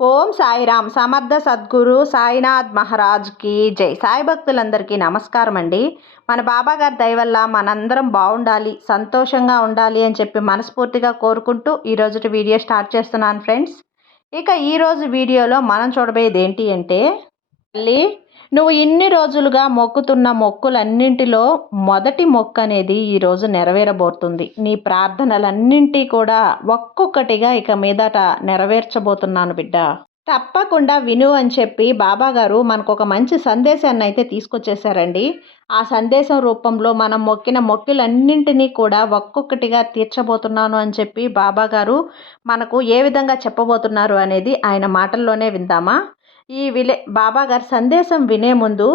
ఓం సాయిరామ్. సమర్థ సద్గురు సాయినాథ్ మహారాజ్కి జై. సాయి భక్తులందరికీ నమస్కారం అండి. మన బాబా గారి దయ వల్ల మనందరం బాగుండాలి సంతోషంగా ఉండాలి అని చెప్పి మనస్ఫూర్తిగా కోరుకుంటూ ఈరోజు వీడియో స్టార్ట్ చేస్తున్నాను ఫ్రెండ్స్. ఇక ఈరోజు వీడియోలో మనం చూడబోయేది ఏంటి అంటే తల్లి నువ్వు ఇన్ని రోజులుగా మొక్కుతున్న మొక్కులన్నింటిలో మొదటి మొక్క అనేది ఈరోజు నెరవేరబోతుంది. నీ ప్రార్థనలన్నింటి కూడా ఒక్కొక్కటిగా ఇక మీదట నెరవేర్చబోతున్నాను బిడ్డ. తప్పకుండా విను అని చెప్పి బాబాగారు మనకు ఒక మంచి సందేశాన్ని అయితే తీసుకొచ్చేసారండి ఆ సందేశం రూపంలో మనం మొక్కిన మొక్కిలన్నింటినీ కూడా ఒక్కొక్కటిగా తీర్చబోతున్నాను అని చెప్పి బాబాగారు మనకు ఏ విధంగా చెప్పబోతున్నారు అనేది ఆయన మాటల్లోనే విందామా? ఈ విలే బాబాగారి సందేశం వినే ముందు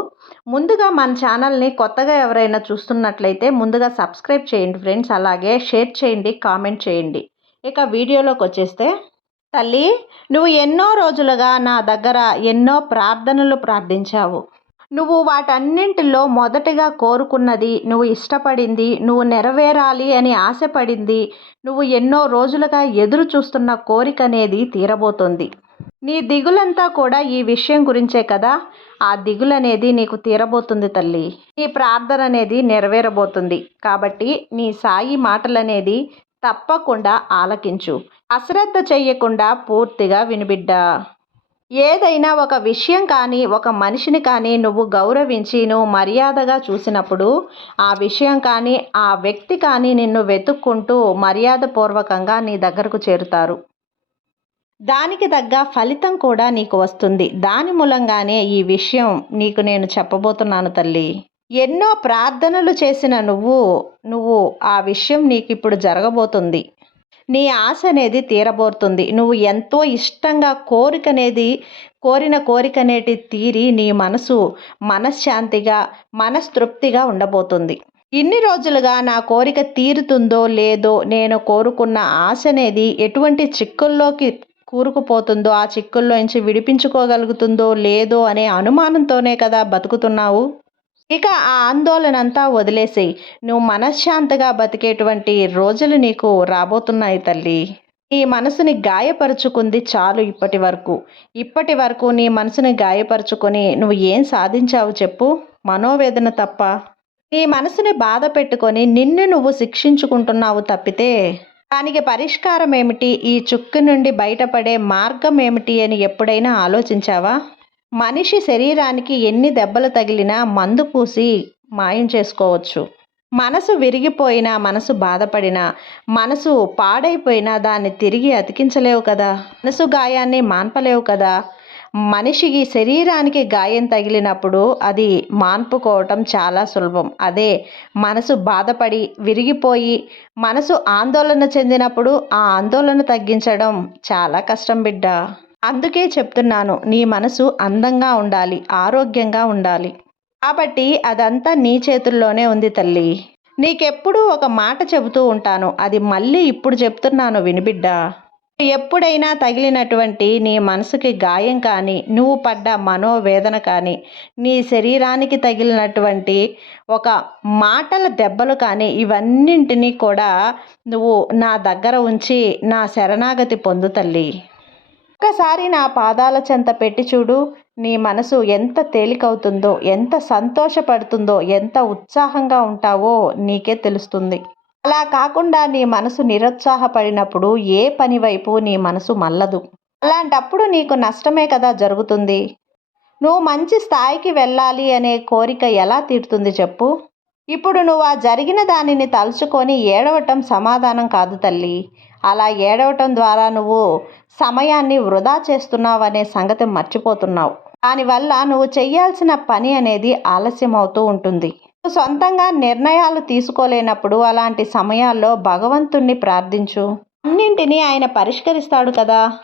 ముందుగా మన ఛానల్ని కొత్తగా ఎవరైనా చూస్తున్నట్లయితే ముందుగా సబ్స్క్రైబ్ చేయండి ఫ్రెండ్స్ అలాగే షేర్ చేయండి కామెంట్ చేయండి. ఇక వీడియోలోకి వచ్చేస్తే తల్లి నువ్వు ఎన్నో రోజులుగా నా దగ్గర ఎన్నో ప్రార్థనలు ప్రార్థించావు. నువ్వు వాటన్నింటిలో మొదటగా కోరుకున్నది నువ్వు ఇష్టపడింది నువ్వు నెరవేరాలి అని ఆశపడింది నువ్వు ఎన్నో రోజులుగా ఎదురు చూస్తున్న కోరిక అనేది తీరబోతుంది. నీ దిగులంతా కూడా ఈ విషయం గురించే కదా? ఆ దిగులు అనేది నీకు తీరబోతుంది తల్లి. నీ ప్రార్థన అనేది నెరవేరబోతుంది. కాబట్టి నీ సాయి మాటలనేది తప్పకుండా ఆలకించు. అశ్రద్ధ చెయ్యకుండా పూర్తిగా వినిబిడ్డా. ఏదైనా ఒక విషయం కానీ ఒక మనిషిని కానీ నువ్వు గౌరవించి నువ్వు మర్యాదగా చూసినప్పుడు ఆ విషయం కానీ ఆ వ్యక్తి కానీ నిన్ను వెతుక్కుంటూ మర్యాదపూర్వకంగా నీ దగ్గరకు చేరుతారు. దానికి తగ్గ ఫలితం కూడా నీకు వస్తుంది. దాని మూలంగానే ఈ విషయం నీకు నేను చెప్పబోతున్నాను తల్లి. ఎన్నో ప్రార్థనలు చేసిన నువ్వు నువ్వు ఆ విషయం నీకు ఇప్పుడు జరగబోతుంది. నీ ఆశ అనేది తీరబోతుంది. నువ్వు ఎంతో ఇష్టంగా కోరిక అనేది కోరిన కోరిక అనేది తీరి నీ మనసు మనశ్శాంతిగా మనస్తృప్తిగా ఉండబోతుంది. ఇన్ని రోజులుగా నా కోరిక తీరుతుందో లేదో నేను కోరుకున్న ఆశ అనేది ఎటువంటి చిక్కుల్లోకి కూరుకుపోతుందో ఆ చిక్కుల్లో నుంచి విడిపించుకోగలుగుతుందో లేదో అనే అనుమానంతోనే కదా బతుకుతున్నావు? ఇక ఆ ఆందోళన అంతా వదిలేసేయి. నువ్వు మనశ్శాంతిగా బతికేటువంటి రోజులు నీకు రాబోతున్నాయి తల్లి. నీ మనసుని గాయపరుచుకుంది చాలు ఇప్పటి వరకు. ఇప్పటి వరకు నీ మనసుని గాయపరుచుకొని నువ్వు ఏం సాధించావు చెప్పు? మనోవేదన తప్ప. నీ మనసుని బాధ పెట్టుకొని నిన్ను నువ్వు శిక్షించుకుంటున్నావు తప్పితే దానికి పరిష్కారం ఏమిటి? ఈ చుక్కు నుండి బయటపడే మార్గం ఏమిటి అని ఎప్పుడైనా ఆలోచించావా? మనిషి శరీరానికి ఎన్ని దెబ్బలు తగిలినా మందు పూసి మాయం చేసుకోవచ్చు. మనసు విరిగిపోయినా మనసు బాధపడినా మనసు పాడైపోయినా దాన్ని తిరిగి అతికించలేవు కదా? మనసు గాయాన్ని మాన్పలేవు కదా? మనిషికి శరీరానికి గాయం తగిలినప్పుడు అది మాన్పుకోవటం చాలా సులభం. అదే మనసు బాధపడి విరిగిపోయి మనసు ఆందోళన చెందినప్పుడు ఆ ఆందోళన తగ్గించడం చాలా కష్టం బిడ్డ. అందుకే చెప్తున్నాను నీ మనసు అందంగా ఉండాలి ఆరోగ్యంగా ఉండాలి. కాబట్టి అదంతా నీ చేతుల్లోనే ఉంది తల్లి. నీకెప్పుడూ ఒక మాట చెబుతూ ఉంటాను అది మళ్ళీ ఇప్పుడు చెప్తున్నాను వినిబిడ్డా ఎప్పుడైనా తగిలినటువంటి నీ మనసుకి గాయం కానీ నువ్వు పడ్డ మనోవేదన కానీ నీ శరీరానికి తగిలినటువంటి ఒక మాటల దెబ్బలు కానీ ఇవన్నింటినీ కూడా నువ్వు నా దగ్గర ఉంచి నా శరణాగతి పొందు తల్లి. ఒక్కసారి నా పాదాల చెంత పెట్టి చూడు. నీ మనసు ఎంత తేలికవుతుందో ఎంత సంతోషపడుతుందో ఎంత ఉత్సాహంగా ఉంటావో నీకే తెలుస్తుంది. అలా కాకుండా నీ మనసు నిరుత్సాహపడినప్పుడు ఏ పని వైపు నీ మనసు మల్లదు. అలాంటప్పుడు నీకు నష్టమే కదా జరుగుతుంది. నువ్వు మంచి స్థాయికి వెళ్ళాలి అనే కోరిక ఎలా తీరుతుంది చెప్పు. ఇప్పుడు నువ్వు ఆ జరిగిన దానిని తలుచుకొని ఏడవటం సమాధానం కాదు తల్లి. అలా ఏడవటం ద్వారా నువ్వు సమయాన్ని వృధా చేస్తున్నావు అనే సంగతి మర్చిపోతున్నావు. దానివల్ల నువ్వు చేయాల్సిన పని అనేది ఆలస్యం అవుతూ ఉంటుంది. సొంతంగా నిర్ణయాలు తీసుకోలేనప్పుడు అలాంటి సమయాల్లో భగవంతుణ్ణి ప్రార్థించు. అన్నింటినీ ఆయన పరిష్కరిస్తాడు కదా.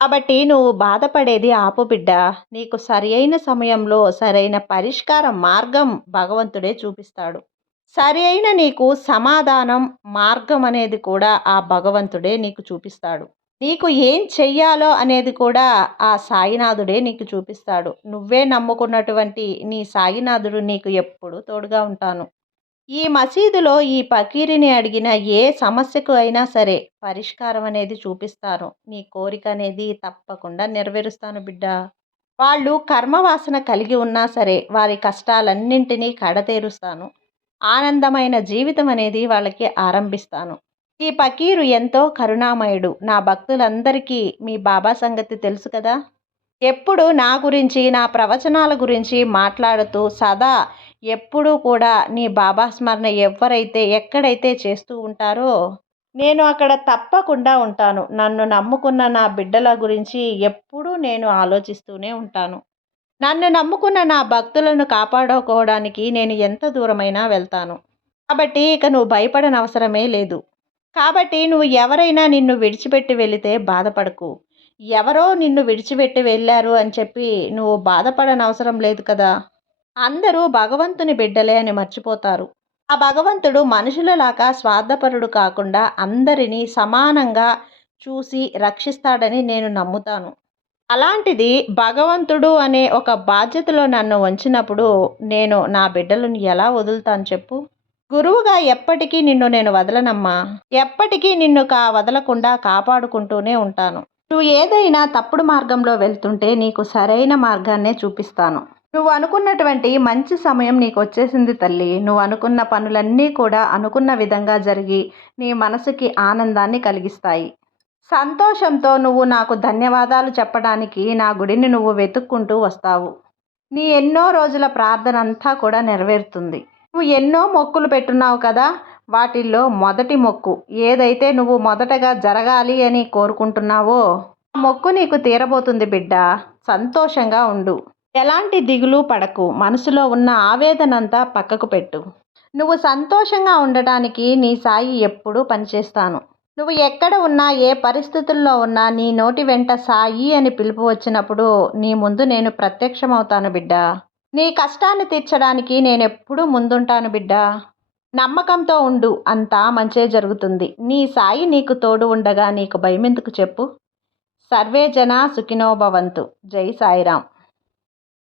కాబట్టి నువ్వు బాధపడేది ఆపు బిడ్డ. నీకు సరియైన సమయంలో సరైన పరిష్కార మార్గం భగవంతుడే చూపిస్తాడు. సరి అయిన నీకు సమాధానం మార్గం అనేది కూడా ఆ భగవంతుడే నీకు చూపిస్తాడు. నీకు ఏం చెయ్యాలో అనేది కూడా ఆ సాయినాథుడే నీకు చూపిస్తాడు. నువ్వే నమ్ముకున్నటువంటి నీ సాయినాథుడు నీకు ఎప్పుడు తోడుగా ఉంటాను. ఈ మసీదులో ఈ పకీరిని అడిగిన ఏ సమస్యకు అయినా సరే పరిష్కారం అనేది చూపిస్తాను నీ కోరిక అనేది తప్పకుండా నెరవేరుస్తాను బిడ్డ. వాళ్ళు కర్మవాసన కలిగి ఉన్నా సరే వారి కష్టాలన్నింటినీ కడతేరుస్తాను. ఆనందమైన జీవితం అనేది వాళ్ళకి ఆరంభిస్తాను. ఈ పకీరు ఎంతో కరుణామయుడు. నా భక్తులందరికీ మీ బాబా సంగతి తెలుసు కదా? ఎప్పుడు నా గురించి నా ప్రవచనాల గురించి మాట్లాడుతూ సదా ఎప్పుడూ కూడా నీ బాబా స్మరణ ఎవరైతే ఎక్కడైతే చేస్తూ ఉంటారో నేను అక్కడ తప్పకుండా ఉంటాను. నన్ను నమ్ముకున్న నా బిడ్డల గురించి ఎప్పుడూ నేను ఆలోచిస్తూనే ఉంటాను. నన్ను నమ్ముకున్న నా భక్తులను కాపాడుకోవడానికి నేను ఎంత దూరమైనా వెళ్తాను. కాబట్టి ఇక నువ్వు భయపడనవసరమే లేదు. కాబట్టి నువ్వు ఎవరైనా నిన్ను విడిచిపెట్టి వెళితే బాధపడకు. ఎవరో నిన్ను విడిచిపెట్టి వెళ్ళారు అని చెప్పి నువ్వు బాధపడనవసరం లేదు కదా. అందరూ భగవంతుని బిడ్డలే అని మర్చిపోతారు. ఆ భగవంతుడు మనుషులలాగా స్వార్థపరుడు కాకుండా అందరినీ సమానంగా చూసి రక్షిస్తాడని నేను నమ్ముతాను. అలాంటిది భగవంతుడు అనే ఒక బాధ్యతలో నన్ను వంచినప్పుడు నేను నా బిడ్డలను ఎలా వదులుతాను చెప్పు? గురువుగా ఎప్పటికీ నిన్ను నేను వదలనమ్మా. ఎప్పటికీ నిన్ను కా వదలకుండా కాపాడుకుంటూనే ఉంటాను. నువ్వు ఏదైనా తప్పుడు మార్గంలో వెళ్తుంటే నీకు సరైన మార్గాన్నే చూపిస్తాను. నువ్వు అనుకున్నటువంటి మంచి సమయం నీకు వచ్చేసింది తల్లి. నువ్వు అనుకున్న పనులన్నీ కూడా అనుకున్న విధంగా జరిగి నీ మనసుకి ఆనందాన్ని కలిగిస్తాయి. సంతోషంతో నువ్వు నాకు ధన్యవాదాలు చెప్పడానికి నా గుడిని నువ్వు వెతుక్కుంటూ వస్తావు. నీ ఎన్నో రోజుల ప్రార్థన అంతా కూడా నెరవేరుతుంది. నువ్వు ఎన్నో మొక్కులు పెట్టున్నావు కదా వాటిల్లో మొదటి మొక్కు. ఏదైతే నువ్వు మొదటగా జరగాలి అని కోరుకుంటున్నావో ఆ మొక్కు నీకు తీరబోతుంది బిడ్డ. సంతోషంగా ఉండు. ఎలాంటి దిగులు పడకు. మనసులో ఉన్న ఆవేదనంతా పక్కకు పెట్టు. నువ్వు సంతోషంగా ఉండటానికి నీ సాయి ఎప్పుడూ పనిచేస్తాను. నువ్వు ఎక్కడ ఉన్నా ఏ పరిస్థితుల్లో ఉన్నా నీ నోటి వెంట సాయి అని పిలుపు వచ్చినప్పుడు నీ ముందు నేను ప్రత్యక్షమవుతాను బిడ్డ. నీ కష్టాన్ని తీర్చడానికి నేనెప్పుడూ ముందుంటాను బిడ్డ. నమ్మకంతో ఉండు అంతా మంచే జరుగుతుంది. నీ సాయి నీకు తోడు ఉండగా నీకు భయమెందుకు చెప్పు? సర్వే జన సుఖినోభవంతు జై సాయిరాం